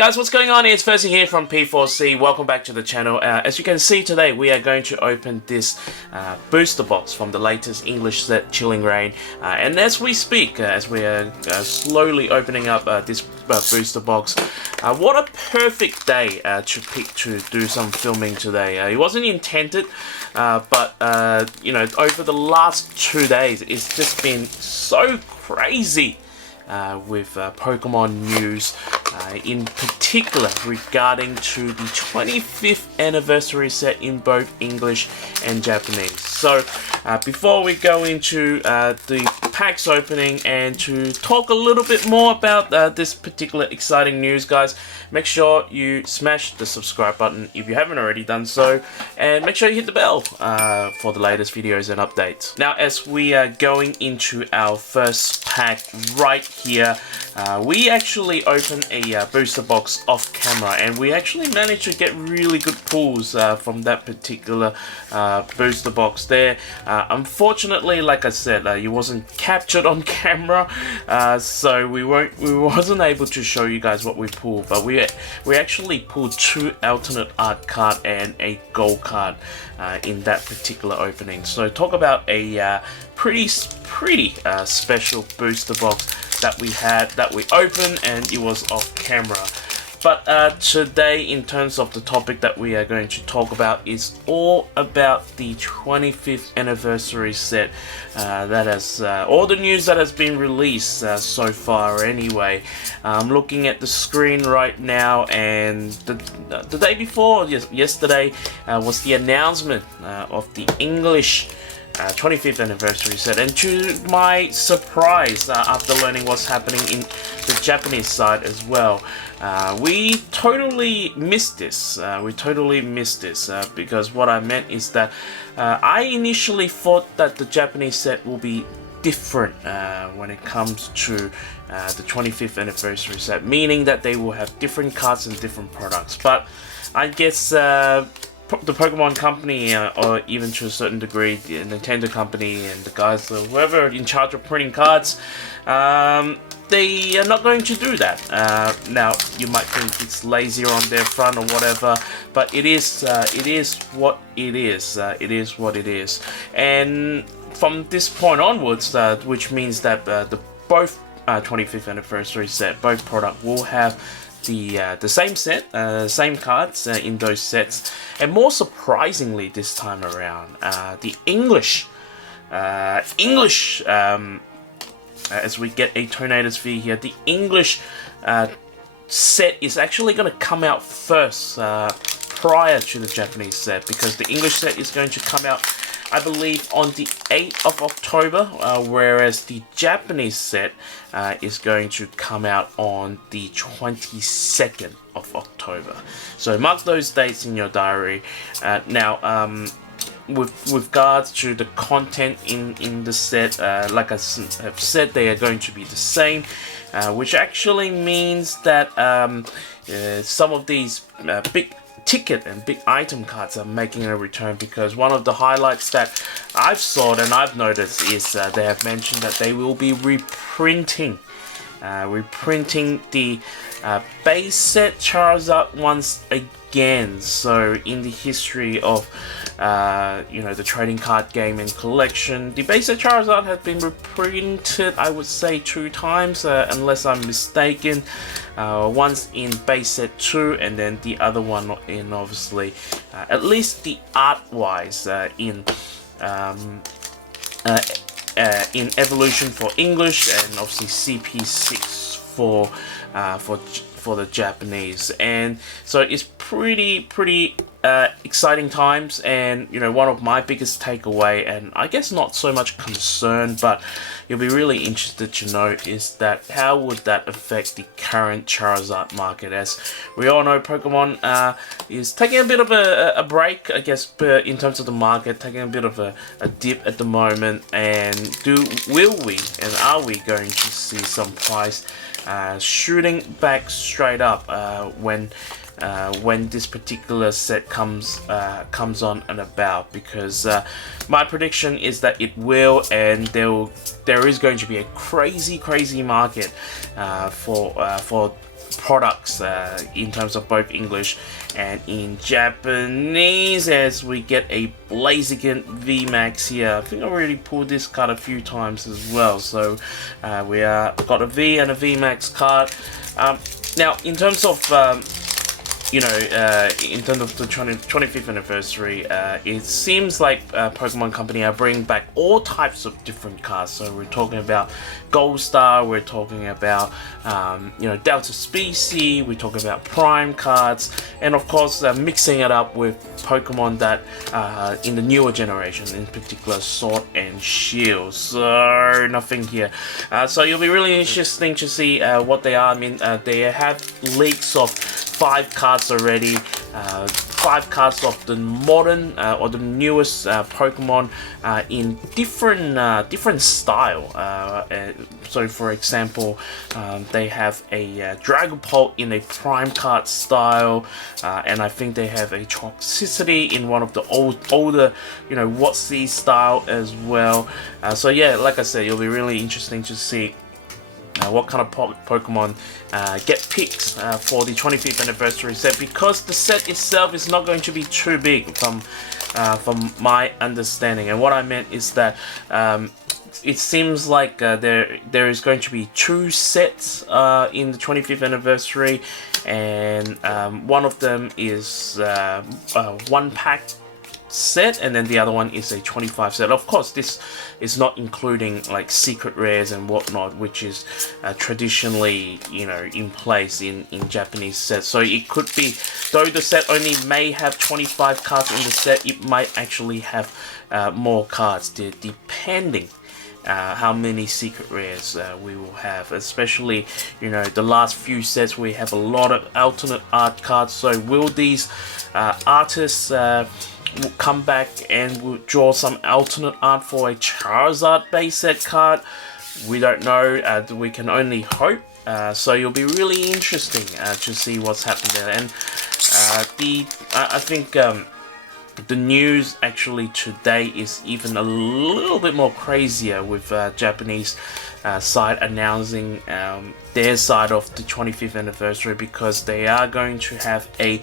Guys, what's going on? It's Percy here from P4C. Welcome back to the channel. As you can see today, we are going to open this booster box from the latest English set, Chilling Reign. And as we speak, as we are slowly opening up this booster box, what a perfect day to pick to do some filming today. It wasn't intended, but you know, over the last 2 days, it's just been so crazy. With Pokemon news, in particular regarding to the 25th anniversary set in both English and Japanese. So before we go into the packs opening and to talk a little bit more about this particular exciting news, guys, make sure you smash the subscribe button if you haven't already done so, and make sure you hit the bell for the latest videos and updates. Now, as we are going into our first pack right here, we actually opened a booster box off camera, and we actually managed to get really good pulls from that particular booster box there. Unfortunately, like I said, it wasn't captured on camera, so we wasn't able to show you guys what we pulled, but we actually pulled 2 alternate art card and a gold card in that particular opening. So talk about a pretty special booster box that we opened, and it was off camera. But today, in terms of the topic that we are going to talk about, is all about the 25th anniversary set. That has all the news that has been released so far. Anyway, I'm looking at the screen right now, and the day before, yesterday, was the announcement of the English 25th anniversary set, and to my surprise, after learning what's happening in the Japanese side as well, we totally missed this. Because what I meant is that I initially thought that the Japanese set will be different when it comes to the 25th anniversary set, meaning that they will have different cards and different products. But I guess the Pokemon company, or even to a certain degree the Nintendo company and the guys, whoever in charge of printing cards, they are not going to do that. Now, you might think it's lazier on their front or whatever, but it is what it is. It is what it is. And from this point onwards, which means that both 25th anniversary set, both product will have the same set, same cards in those sets, and more surprisingly this time around, the English, as we get a Tornadus V here, the English set is actually going to come out first prior to the Japanese set, because the English set is going to come out, I believe, on the 8th of October, whereas the Japanese set is going to come out on the 22nd of October. So mark those dates in your diary. Now, with regards to the content in the set, like I have said, they are going to be the same, which actually means that some of these big ticket and big item cards are making a return, because one of the highlights that I've saw and I've noticed is they have mentioned that they will be reprinting the base set Charizard once again. So in the history of you know, the trading card game and collection, the base set Charizard has been reprinted, I would say 2 times, unless I'm mistaken. Once in base set 2, and then the other one in, obviously, at least the art wise, in Evolution for English, and obviously CP6 for the Japanese. And so it's pretty exciting times. And you know, one of my biggest takeaway, and I guess not so much concern, but you'll be really interested to know, is that how would that affect the current Charizard market? As we all know, Pokemon is taking a bit of a break, I guess, in terms of the market, taking a bit of a dip at the moment. And will we and are we going to see some price shooting back straight up when this particular set comes on and about? Because my prediction is that it will, and there is going to be a crazy market for products in terms of both English and in Japanese, as we get a Blaziken VMAX here. I think I already pulled this card a few times as well, so we got a V and a VMAX card. Now in terms of in terms of the 25th anniversary, it seems like Pokemon Company are bringing back all types of different cards. So we're talking about Gold Star, we're talking about Delta Species, we're talking about Prime cards, and of course mixing it up with Pokemon that in the newer generation, in particular Sword and Shield. So nothing here. So it'll be really interesting to see what they are. I mean, they have leaks of 5 cards already, 5 cards of the modern or the newest Pokemon in different style. So for example, they have a Dragapult in a Prime card style, and I think they have a Toxicity in one of the older, WotC style as well. So yeah, like I said, it'll be really interesting to see what kind of Pokemon get picked for the 25th anniversary set, because the set itself is not going to be too big from my understanding. And what I meant is that it seems like there is going to be 2 sets in the 25th anniversary, and one of them is 1 pack set, and then the other one is a 25 set. Of course, this is not including like secret rares and whatnot, which is traditionally in place in Japanese sets. So it could be, though the set only may have 25 cards in the set, it might actually have more cards depending how many secret rares we will have. Especially the last few sets, we have a lot of alternate art cards. So will these artists will come back and will draw some alternate art for a Charizard base set card? We don't know. We can only hope. So it'll be really interesting to see what's happened there. And I think the news actually today is even a little bit more crazier, with Japanese side announcing their side of the 25th anniversary, because they are going to have a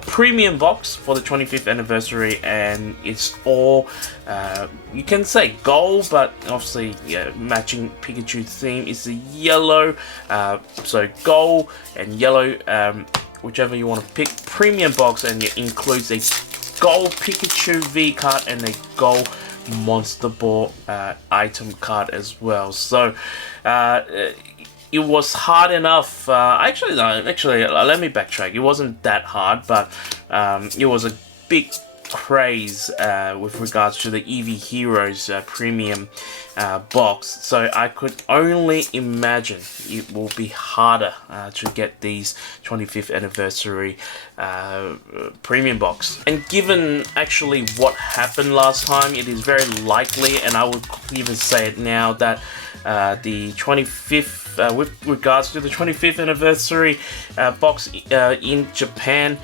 premium box for the 25th anniversary, and it's all you can say gold, but obviously matching Pikachu theme is the yellow, so gold and yellow, whichever you want to pick. Premium box, and it includes a gold Pikachu V card and a gold Monster Ball item card as well. So it was hard enough. Actually, let me backtrack. It wasn't that hard, but it was a big craze with regards to the Eevee Heroes premium box. So I could only imagine it will be harder to get these 25th anniversary premium box. And given actually what happened last time, it is very likely, and I would even say it now, that the 25th with regards to the 25th anniversary box in Japan,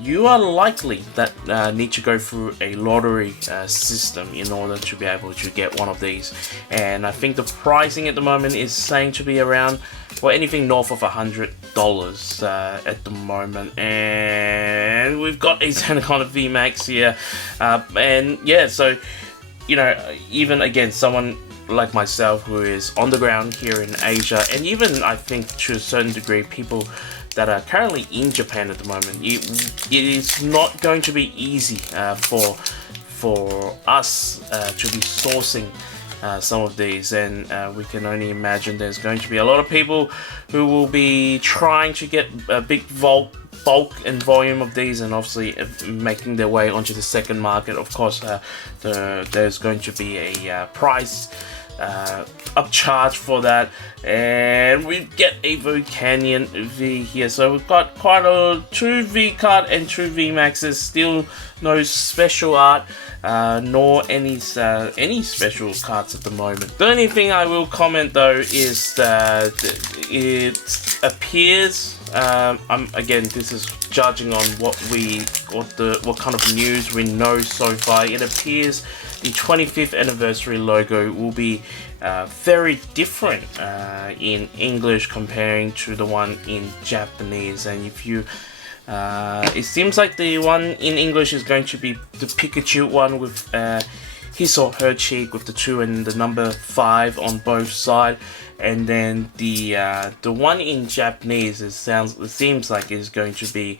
you are likely that need to go through a lottery system in order to be able to get one of these. And I think the pricing at the moment is saying to be around, well, anything north of $100 at the moment. And we've got a Xenocon VMAX here, and yeah, so even again, someone like myself who is on the ground here in Asia, and even I think to a certain degree people that are currently in Japan at the moment, it is not going to be easy for us to be sourcing some of these, and we can only imagine there's going to be a lot of people who will be trying to get a big bulk and volume of these, and obviously making their way onto the second market. Of course, there's going to be a price upcharge for that, and we get a Volcanion V here. So we've got quite a 2 V card and 2 V Maxes. Still no special art, nor any special cards at the moment. The only thing I will comment though is that it appears, again, this is judging on what kind of news we know so far. It appears the 25th anniversary logo will be very different in English comparing to the one in Japanese. And if you it seems like the one in English is going to be the Pikachu one with his or her cheek with the 2 and the number 5 on both sides, and then the one in Japanese it seems like is going to be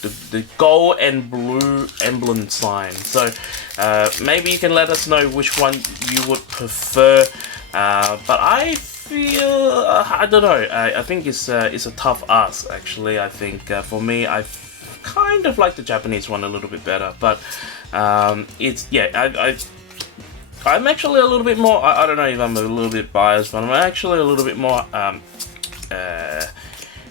the gold and blue emblem sign. So maybe you can let us know which one you would prefer. But I feel I don't know. I think it's a tough ask actually. I think for me I kind of like the Japanese one a little bit better, but it's I'm actually a little bit more. I don't know if I'm a little bit biased, but I'm actually a little bit more.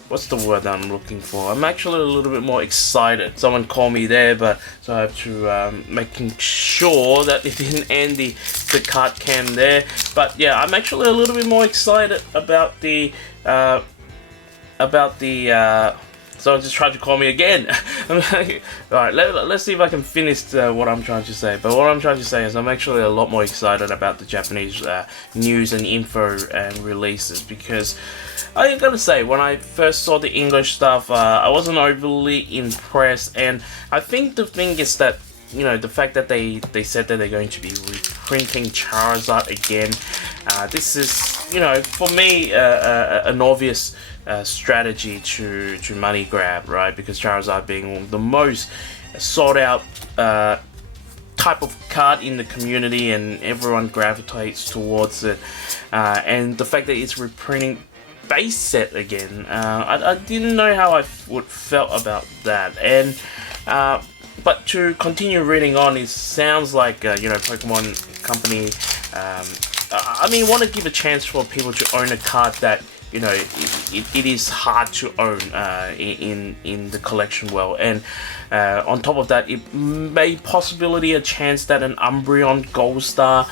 What's the word that I'm looking for? I'm actually a little bit more excited. Someone called me there, but so I have to making sure that it didn't end the card cam there. But yeah, I'm actually a little bit more excited about the someone just tried to call me again. Alright, let's see if I can finish what I'm trying to say. But what I'm trying to say is I'm actually a lot more excited about the Japanese news and info and releases, because I gotta say, when I first saw the English stuff, I wasn't overly impressed. And I think the thing is that, you know, the fact that they said that they're going to be reprinting Charizard again, this is, you know, for me, an obvious strategy to money grab, right? Because Charizard being the most sought out type of card in the community, and everyone gravitates towards it, and the fact that it's reprinting base set again, I didn't know how I would felt about that. And but to continue reading on, it sounds like you know, Pokemon Company I mean, want to give a chance for people to own a card that, you know, it is hard to own in the collection world. And on top of that, it may possibility a chance that an Umbreon Gold Star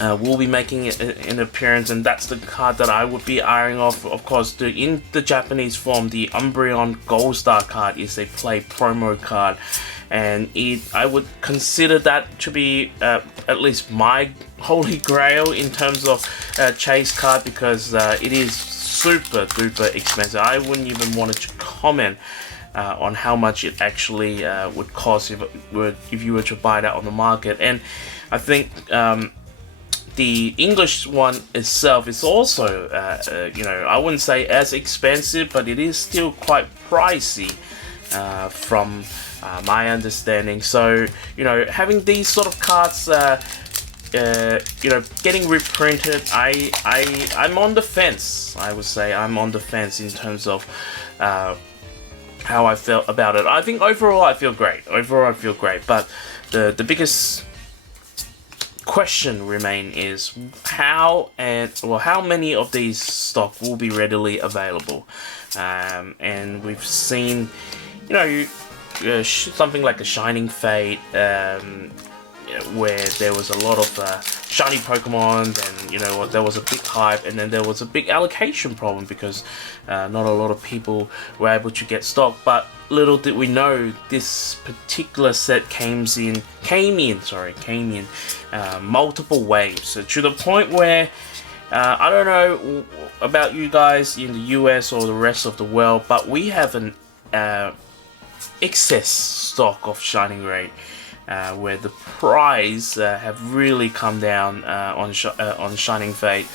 will be making an appearance, and that's the card that I would be eyeing off. Of course, in the Japanese form, the Umbreon Gold Star card is a play promo card, and I would consider that to be at least my holy grail in terms of chase card, because it is super duper expensive. I wouldn't even want to comment on how much it actually would cost if you were to buy that on the market. And I think the English one itself is also, you know, I wouldn't say as expensive, but it is still quite pricey from my understanding. So, you know, having these sort of cards, you know, getting reprinted, I'm on the fence. I would say I'm on the fence in terms of how I felt about it. I think overall I feel great. But the biggest question remain is how many of these stock will be readily available, and we've seen, you know, something like a Shining Fate, where there was a lot of shiny Pokemon, and you know, there was a big hype, and then there was a big allocation problem because not a lot of people were able to get stock. But little did we know, this particular set came in multiple waves, so to the point where I don't know about you guys in the US or the rest of the world, but we have an excess stock of Shining Ray, where the price have really come down on Shining Fate.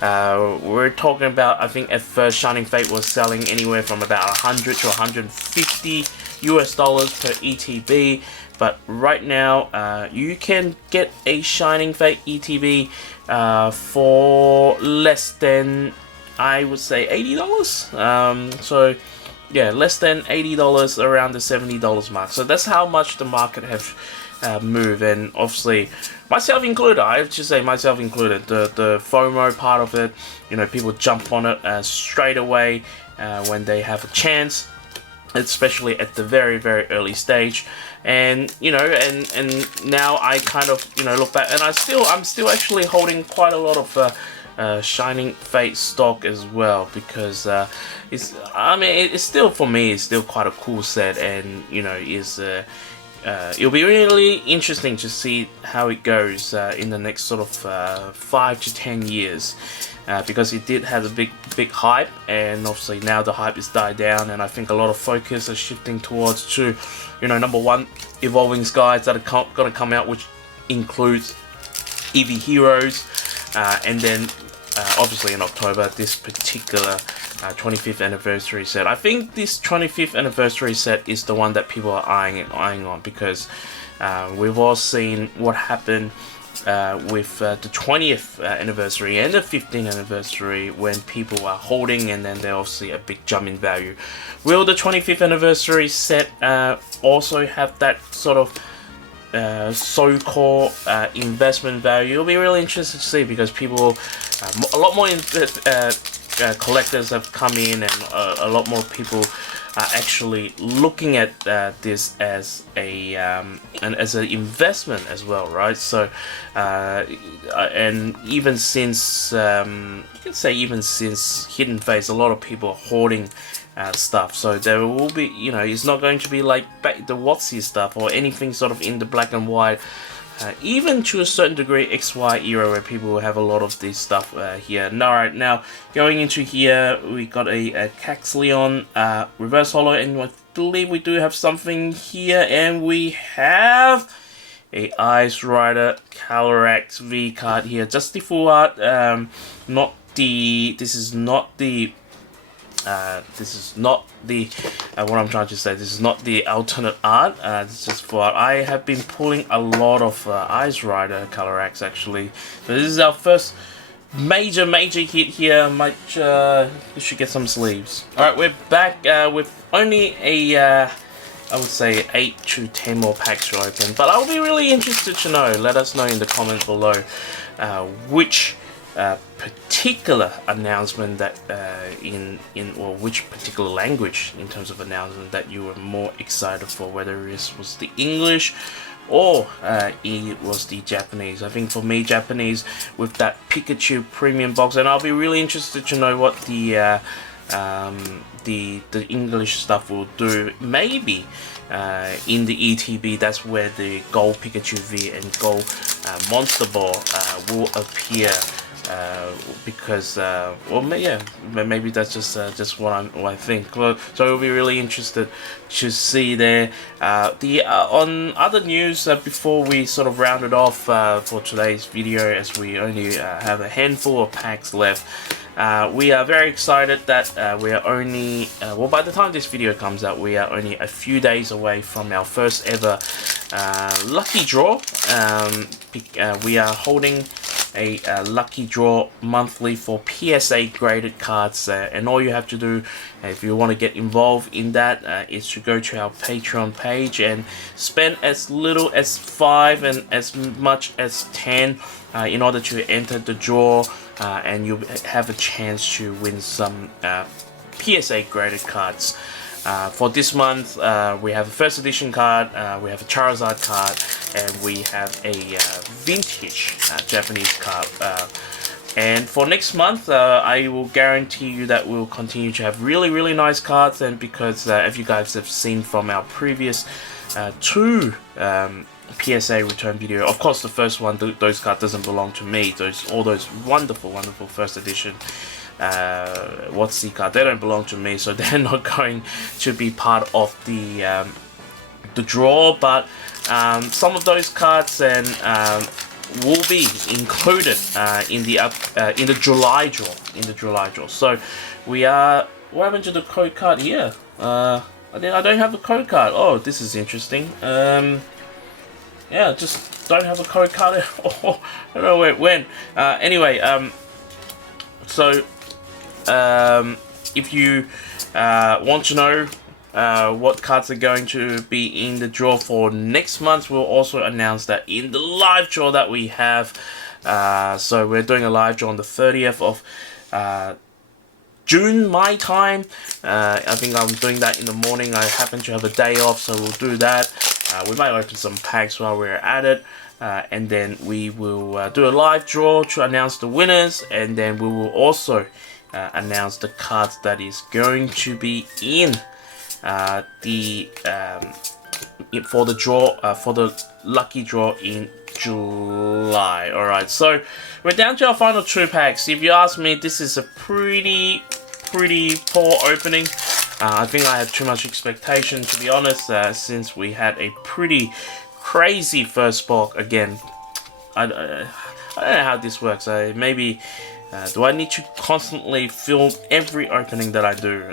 We're talking about, I think at first Shining Fate was selling anywhere from about 100 to 150 US dollars per ETB, but right now you can get a Shining Fate ETB for less than, I would say, $80. So yeah, less than $80, around the $70 mark. So that's how much the market have moved, and obviously myself included. I have to say myself included. The FOMO part of it, you know, people jump on it straight away when they have a chance, especially at the very early stage. And you know, and now I kind of, you know, look back, and I'm still actually holding quite a lot of Shining Fate stock as well, because it's still, for me, it's still quite a cool set, and you know, is it'll be really interesting to see how it goes in the next sort of 5 to 10 years, because it did have a big hype, and obviously now the hype is died down, and I think a lot of focus is shifting towards to, you know, number one, Evolving Skies that are going to come out, which includes Eevee Heroes, and then obviously in October this particular 25th anniversary set. I think this 25th anniversary set is the one that people are eyeing on, because we've all seen what happened with the 20th anniversary and the 15th anniversary, when people are holding, and then there obviously a big jump in value. Will the 25th anniversary set also have that sort of so-called investment value? It'll be really interesting to see, because people, a lot more collectors have come in, and a lot more people are actually looking at this as an investment as well, right? So, and even since you can say even since Hidden Fates, a lot of people are hoarding stuff. So there will be, you know, it's not going to be like the WotC stuff or anything sort of in the black and white. Even to a certain degree, XY era, where people will have a lot of this stuff here. Alright, now going into here, we got a Caxleon reverse holo, and I believe we do have something here, and we have a Ice Rider Calyrex V card here. Just the full art, not the. This is not the. What I'm trying to say, this is not the alternate art. This is just for art. I have been pulling a lot of Ice Rider Calyrex actually. So this is our first major hit here. Might we should get some sleeves. Alright, we're back with only a I would say 8 to 10 more packs to open, but I'll be really interested to know. Let us know in the comments below which particular announcement that or which particular language in terms of announcement that you were more excited for, whether it was the English or it was the Japanese. I think for me, Japanese with that Pikachu premium box, and I'll be really interested to know what the English stuff will do. Maybe in the ETB, that's where the Gold Pikachu V and Gold Monster Ball will appear. Because well, yeah, maybe that's just what I think. So we'll be really interested to see there. On other news, before we sort of round it off for today's video, as we only have a handful of packs left. We are very excited that we are only, well, by the time this video comes out, we are only a few days away from our first ever lucky draw. We are holding a lucky draw monthly for PSA graded cards, and all you have to do if you want to get involved in that is to go to our Patreon page and spend as little as 5 and as much as 10 in order to enter the draw, and you'll have a chance to win some PSA graded cards. For this month, we have a first edition card, we have a Charizard card, and we have a vintage Japanese card. And for next month, I will guarantee you that we'll continue to have really nice cards. And because if you guys have seen from our previous 2 PSA return video, of course the first one, those cards doesn't belong to me. All those wonderful first edition WotC card, they don't belong to me, so they're not going to be part of the draw. But some of those cards and will be included in the July draw. So we are. What happened to the code card here? I don't have a code card. Oh, this is interesting. Yeah, just don't have a code card at all. I don't know where it went. Anyway, so if you want to know what cards are going to be in the draw for next month, we'll also announce that in the live draw that we have. So we're doing a live draw on the 30th of June, my time. I think I'm doing that in the morning. I happen to have a day off, so we'll do that. We might open some packs while we're at it. And then we will do a live draw to announce the winners, and then we will also announce the cards that is going to be in the for the draw, for the lucky draw in July. Alright, so we're down to our final 2 packs. If you ask me, this is a pretty poor opening. I think I had too much expectation, to be honest, since we had a pretty crazy first bulk again. I don't know how this works. Maybe do I need to constantly film every opening that I do?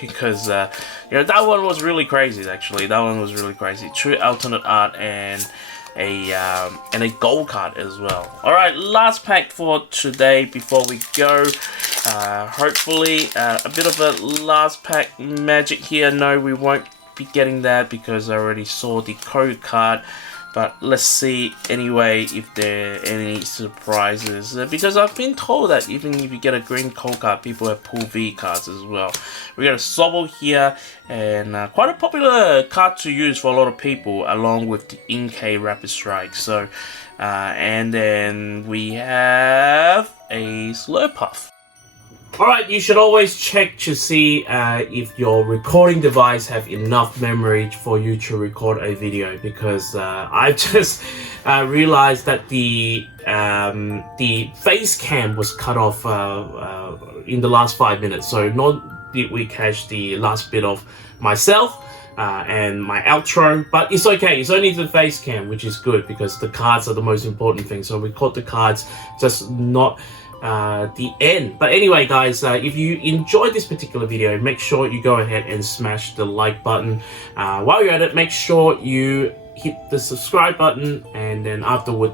Because you know, that one was really crazy. Actually, that one was really crazy. 2 alternate art and a gold card as well. All right, last pack for today before we go. Hopefully, a bit of a last pack magic here. No, we won't be getting that because I already saw the code card. But let's see anyway if there are any surprises. Because I've been told that even if you get a green code card, people have pull V cards as well. We got a Sobble here, and quite a popular card to use for a lot of people, along with the Inkay Rapid Strike. So, and then we have a Slurpuff. Alright, you should always check to see if your recording device have enough memory for you to record a video, because I just realized that the face cam was cut off in the last 5 minutes, so not did we catch the last bit of myself and my outro, but it's okay. It's only the face cam, which is good because the cards are the most important thing. So we caught the cards, just not the end. But anyway, guys, if you enjoyed this particular video, make sure you go ahead and smash the like button. While you're at it, make sure you hit the subscribe button, and then afterward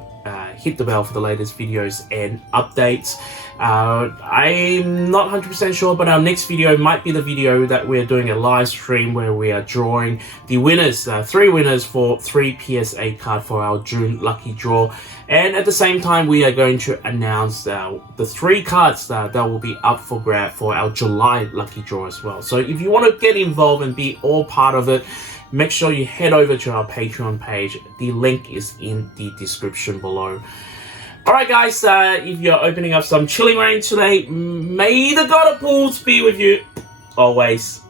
hit the bell for the latest videos and updates. I'm not 100% sure, but our next video might be the video that we're doing a live stream where we are drawing the winners, 3 winners for 3 PSA card for our June lucky draw. And at the same time, we are going to announce the 3 cards that will be up for grab for our July lucky draw as well. So if you want to get involved and be all part of it, make sure you head over to our Patreon page. The link is in the description below. Alright guys, if you're opening up some Chilling Reign today, may the God of Pools be with you always.